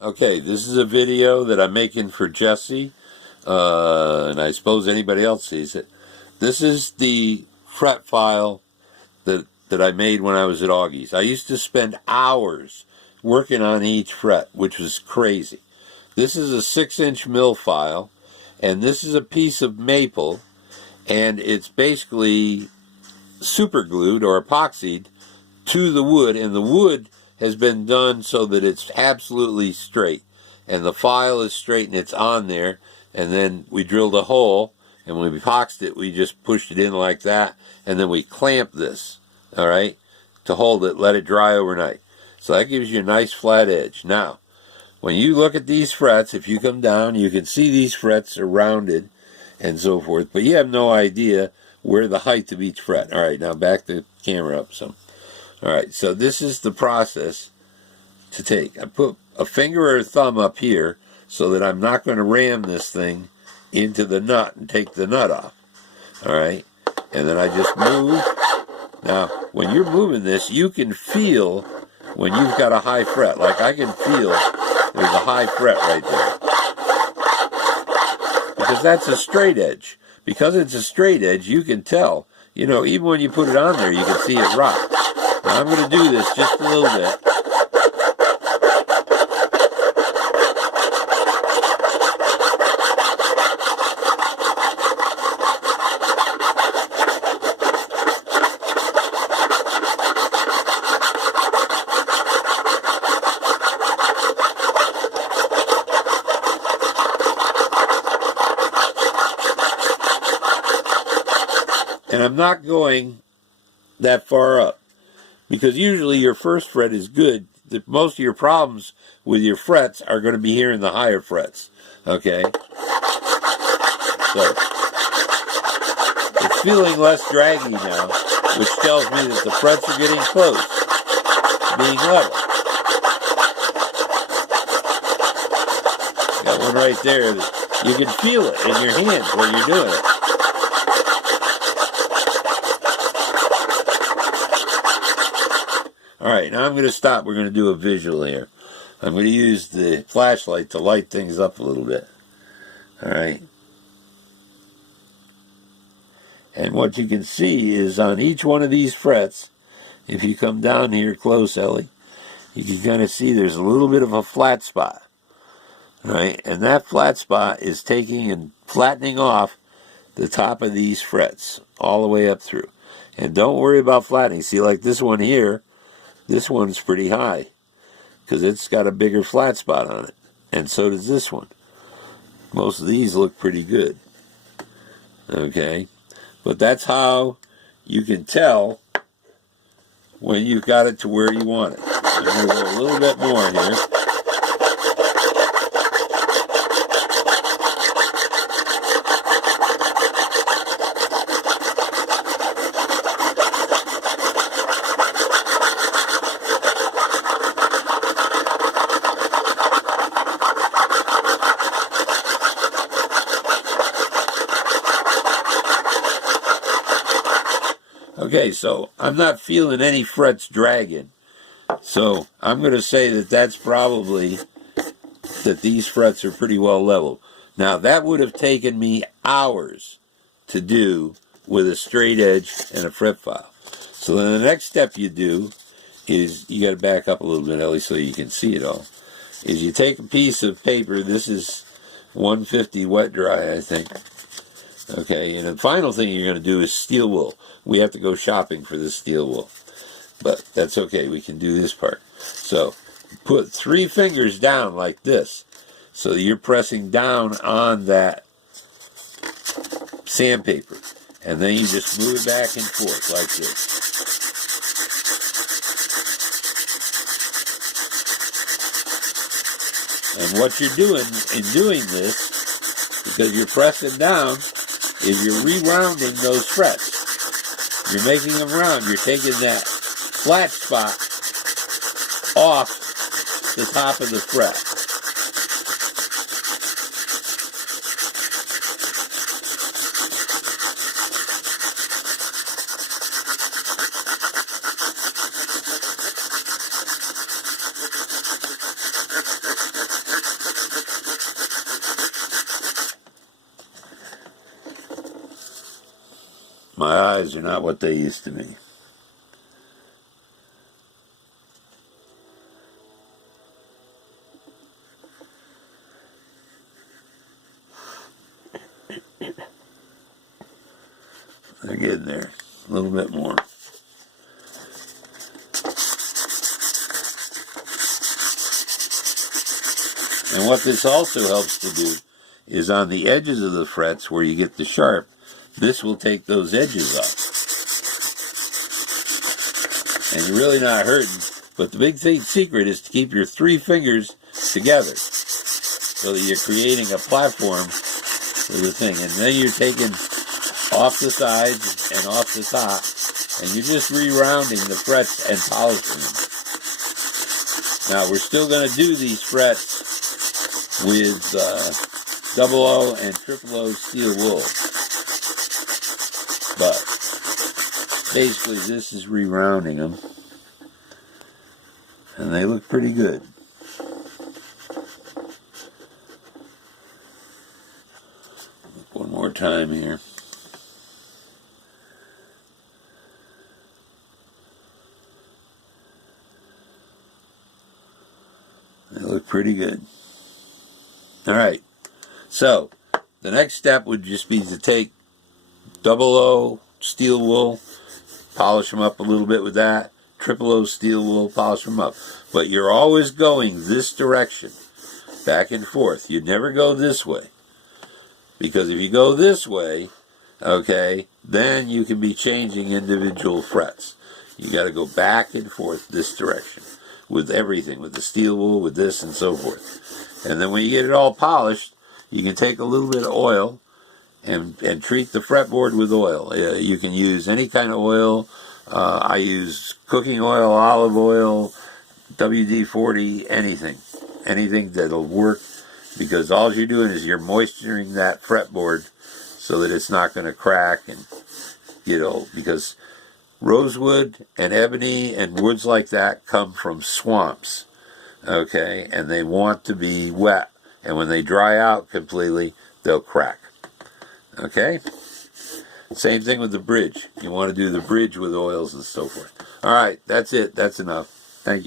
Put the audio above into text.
Okay, this is a video that I'm making for Jesse, and I suppose anybody else sees it. This is the fret file that I made when I was at Augie's. I used to spend hours working on each fret, which was crazy. This is a 6-inch mill file, and this is a piece of maple, and it's basically super glued or epoxied to the wood, and the wood has been done so that it's absolutely straight, and the file is straight and it's on there. And then we drilled a hole, and when we epoxied it, we just pushed it in like that, and then we clamped this, all right, to hold it, let it dry overnight. So that gives you a nice flat edge. Now, when you look at these frets, if you come down, you can see these frets are rounded and so forth, but you have no idea where the height of each fret. All right, now back the camera up some. All right, so this is the process to take. I put a finger or a thumb up here so that I'm not going to ram this thing into the nut and take the nut off. All right, and then I just move. Now, when you're moving this, you can feel when you've got a high fret. Like I can feel there's a high fret right there. Because that's a straight edge. Because it's a straight edge, you can tell. You know, even when you put it on there, you can see it rock. Now I'm going to do this just a little bit. And I'm not going that far up, because usually your first fret is good. Most of your problems with your frets are going to be here in the higher frets. Okay? So, it's feeling less draggy now, which tells me that the frets are getting close to being level. Got one right there that you can feel it in your hands while you're doing it. All right, now I'm going to stop. We're going to do a visual here. I'm going to use the flashlight to light things up a little bit. All right. And what you can see is on each one of these frets, if you come down here close, Ellie, you can kind of see there's a little bit of a flat spot. All right, and that flat spot is taking and flattening off the top of these frets all the way up through. And don't worry about flattening. See, like this one here, this one's pretty high because it's got a bigger flat spot on it. And so does this one. Most of these look pretty good. Okay? But that's how you can tell when you've got it to where you want it. I'm going to go a little bit more here. Okay, so I'm not feeling any frets dragging. So I'm going to say that that's probably that these frets are pretty well level. Now that would have taken me hours to do with a straight edge and a fret file. So then the next step you do is, you got to back up a little bit, Ellie, so you can see it all, is you take a piece of paper. This is 150 wet dry, I think. Okay, and the final thing you're going to do is steel wool. We have to go shopping for this steel wool, but that's okay. We can do this part. So put 3 fingers down like this, so you're pressing down on that sandpaper, and then you just move it back and forth like this. And what you're doing in doing this, because you're pressing down, is you're rerounding those frets. You're making them round. You're taking that flat spot off the top of the fret. My eyes are not what they used to be. They're getting there. A little bit more. And what this also helps to do is on the edges of the frets where you get the sharp, this will take those edges off. And you're really not hurting. But the big secret is to keep your 3 fingers together so that you're creating a platform for the thing. And then you're taking off the sides and off the top, and you're just re-rounding the frets and polishing them. Now, we're still going to do these frets with double O and triple O steel wool. But basically this is re-rounding them. And they look pretty good. Look one more time here. They look pretty good. Alright, so the next step would just be to take double O steel wool, polish them up a little bit with that, triple O steel wool, polish them up. But you're always going this direction, back and forth. You never go this way. Because if you go this way, okay, then you can be changing individual frets. You got to go back and forth this direction with everything, with the steel wool, with this, and so forth. And then when you get it all polished, you can take a little bit of oil and treat the fretboard with oil. You can use any kind of oil. I use cooking oil, olive oil, WD-40, anything that'll work, because all you're doing is you're moisturizing that fretboard so that it's not going to crack and get old. Because rosewood and ebony and woods like that come from swamps, okay, and they want to be wet, and when they dry out completely, they'll crack. Okay? Same thing with the bridge. You want to do the bridge with oils and so forth. All right, that's it. That's enough. Thank you.